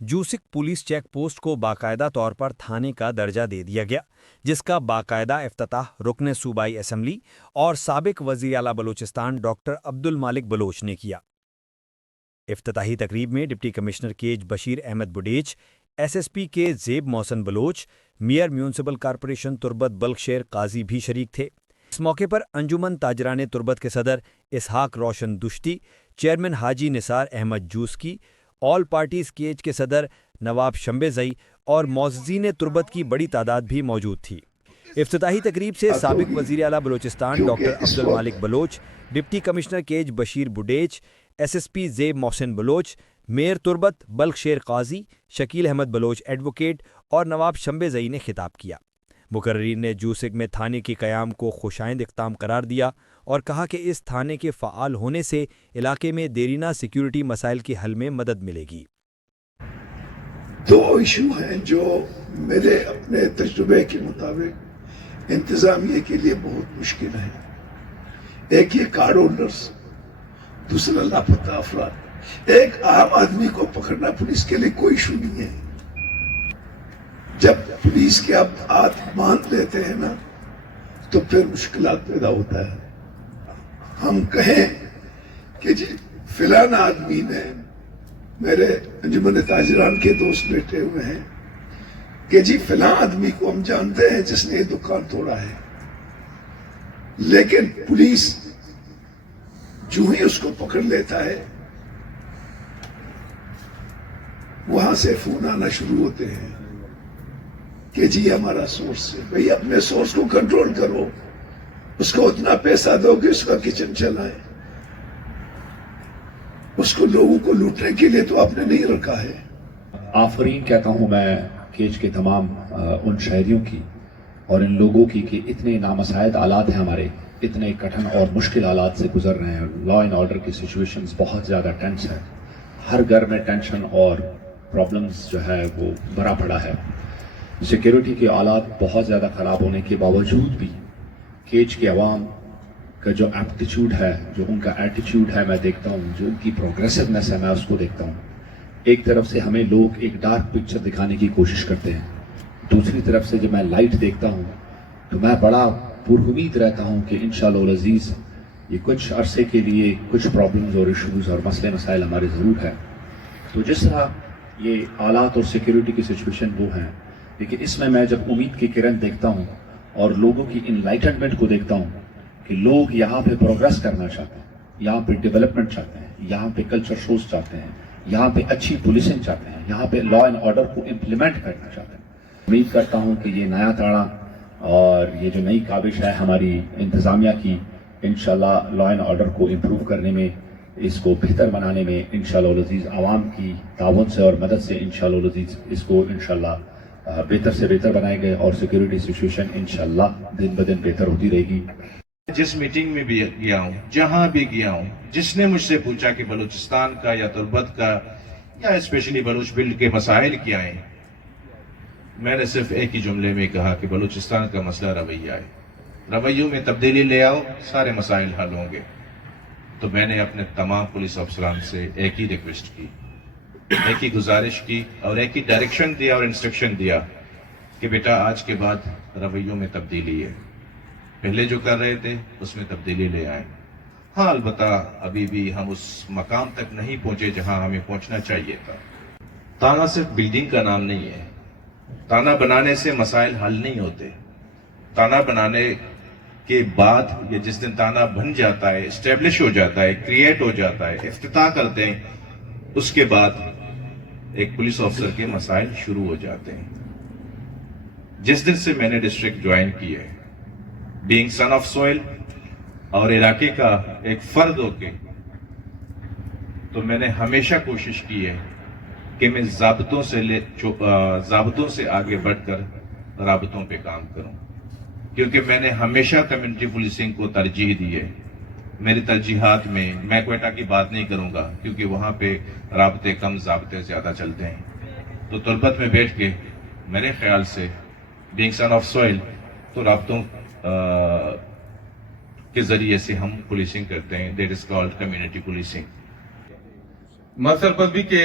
جوسک police check post کو باقاعدہ طور پر تھانے کا درجہ دے دیا گیا، جس کا باقاعدہ افتتاح رکن صوبائی اسمبلی اور سابق وزیر اعلیٰ بلوچستان ڈاکٹر عبد المالک بلوچ نے کیا۔ افتتاحی تقریب میں deputy commissioner Kech Bashir Ahmed Budaich, S S P کے Zeb Mohsin Baloch, mayor municipal corporation Turbat Balkh شیر قاضی بھی شریک تھے۔ اس موقع پر انجمن تاجران تربت کے صدر اسحاق روشن دشتی، چیئرمین حاجی نثار احمد جوسکی، آل پارٹیز کیج کے صدر نواب شمبے اور معززین تربت کی بڑی تعداد بھی موجود تھی۔ افتتاحی تقریب سے سابق وزیر اعلیٰ Balochistan doctor Abdul Malik Baloch, deputy commissioner Kech Bashir Budaich, S S P Zeb Mohsin Baloch, mayor تربت بلخ شیر قاضی شکیل احمد بلوچ ایڈوکیٹ اور نواب شمبے نے خطاب کیا۔ مقررین نے جوسک میں تھانے کے قیام کو خوشائند اقدام قرار دیا اور کہا کہ اس تھانے کے فعال ہونے سے علاقے میں دیرینہ سیکیورٹی مسائل کے حل میں مدد ملے گی۔ دو ایشو ہیں جو میرے اپنے تجربے کے مطابق انتظامیہ کے لیے بہت مشکل ہیں۔ ایک یہ کارڈ ہولڈرز، دوسرا لاپتہ افراد۔ ایک عام آدمی کو پکڑنا پولیس کے لیے کوئی ایشو نہیں ہے۔ جب پولیس کے آپ ہاتھ باندھ لیتے ہیں نا تو پھر مشکلات پیدا ہوتا ہے۔ ہم کہیں کہ جی فلان آدمی نے، میرے انجمن تاجران کے دوست بیٹھے ہوئے ہیں کہ جی فلاں آدمی کو ہم جانتے ہیں جس نے یہ دکان توڑا ہے، لیکن پولیس جو ہی اس کو پکڑ لیتا ہے وہاں سے فون آنا شروع ہوتے ہیں کہ جی ہمارا سورس ہے۔ بھئی اپنے سورس کو کنٹرول کرو، اس کو اتنا پیسہ دو کہ اس کا کچن چلائے۔ اس کو لوگوں کو لوٹنے کے لیے تو آپ نے نہیں رکھا ہے۔ آفرین کہتا ہوں میں کیج کے تمام ان شہریوں کی اور ان لوگوں کی کہ اتنے نامساعد حالات ہیں، ہمارے اتنے کٹھن اور مشکل حالات سے گزر رہے ہیں۔ لا اینڈ آرڈر کی سچویشنز بہت زیادہ ٹینس ہے، ہر گھر میں ٹینشن اور پرابلمز جو ہے وہ بھرا پڑا ہے۔ سیکیورٹی کے حالات بہت زیادہ خراب ہونے کے باوجود بھی کیج کے عوام کا جو ایپٹیچیوڈ ہے، جو ان کا ایٹیچیوڈ ہے، میں دیکھتا ہوں جو ان کی پروگریسونیس ہے، میں اس کو دیکھتا ہوں۔ ایک طرف سے ہمیں لوگ ایک ڈارک پکچر دکھانے کی کوشش کرتے ہیں، دوسری طرف سے جب میں لائٹ دیکھتا ہوں تو میں بڑا پرامید رہتا ہوں کہ انشاءاللہ العزیز یہ کچھ عرصے کے لیے کچھ پرابلمز اور ایشوز اور مسئلے مسائل ہمارے ضرور ہیں۔ تو جس طرح یہ حالات اور سیکیورٹی کی سچویشن وہ ہیں، لیکن اس میں جب امید کی کرن دیکھتا ہوں اور لوگوں کی انلائٹنمنٹ کو دیکھتا ہوں کہ لوگ یہاں پہ پروگریس کرنا چاہتے ہیں، یہاں پہ ڈیولپمنٹ چاہتے ہیں، یہاں پہ کلچر شوز چاہتے ہیں، یہاں پہ اچھی پولیسنگ چاہتے ہیں، یہاں پہ لا اینڈ آرڈر کو امپلیمنٹ کرنا چاہتے ہیں۔ امید کرتا ہوں کہ یہ نیا تاڑا اور یہ جو نئی کاوش ہے ہماری انتظامیہ کی، انشاءاللہ لا اینڈ آرڈر کو امپروو کرنے میں، اس کو بہتر بنانے میں انشاءاللہ العزیز عوام کی تعاون سے اور مدد سے انشاءاللہ العزیز اس کو انشاءاللہ بہتر سے بہتر بنائے گئے اور سیکیورٹی سچویشن انشاءاللہ دن بدن بہتر ہوتی رہے گی۔ جس میٹنگ میں بھی گیا ہوں، جہاں بھی گیا ہوں، جس نے مجھ سے پوچھا کہ بلوچستان کا یا تربت کا یا اسپیشلی بلوچ بیلٹ کے مسائل کیا ہیں، میں نے صرف ایک ہی جملے میں کہا کہ بلوچستان کا مسئلہ رویہ ہے، رویوں میں تبدیلی لے آؤ، سارے مسائل حل ہوں گے۔ تو میں نے اپنے تمام پولیس افسران سے ایک ہی ریکویسٹ کی، ایک ہی گزارش کی اور ایک ہی ڈائریکشن دیا اور انسٹرکشن دیا کہ بیٹا آج کے بعد رویوں میں تبدیلی ہے، پہلے جو کر رہے تھے اس میں تبدیلی لے آئیں۔ ہاں البتہ ابھی بھی ہم اس مقام تک نہیں پہنچے جہاں ہمیں پہنچنا چاہیے تھا۔ تانا صرف بلڈنگ کا نام نہیں ہے، تانا بنانے سے مسائل حل نہیں ہوتے۔ تانا بنانے کے بعد یا جس دن تانا بن جاتا ہے، اسٹیبلش ہو جاتا ہے، کریٹ ہو جاتا ہے، افتتاح کرتے ہیں، اس کے بعد ایک پولیس آفیسر کے مسائل شروع ہو جاتے ہیں۔ جس دن سے میں نے ڈسٹرکٹ جوائن کی ہے، بینگ سن آف سوئل اور علاقے کا ایک فرد ہو کے، تو میں نے ہمیشہ کوشش کی ہے کہ میں ضابطوں سے آگے بڑھ کر رابطوں پہ کام کروں، کیونکہ میں نے ہمیشہ کمیونٹی پولیسنگ کو ترجیح دی ہے۔ میری ترجیحات میں کوئٹہ کی بات نہیں کروں گا کیونکہ وہاں پہ رابطے کم، ضابطے زیادہ چلتے ہیں۔ تو تربت میں بیٹھ کے میرے خیال سے بینگ سن آف سوئل تو رابطوں کے ذریعے سے ہم پولیسنگ کرتے ہیں، that is called community policing. مسل پذبی کے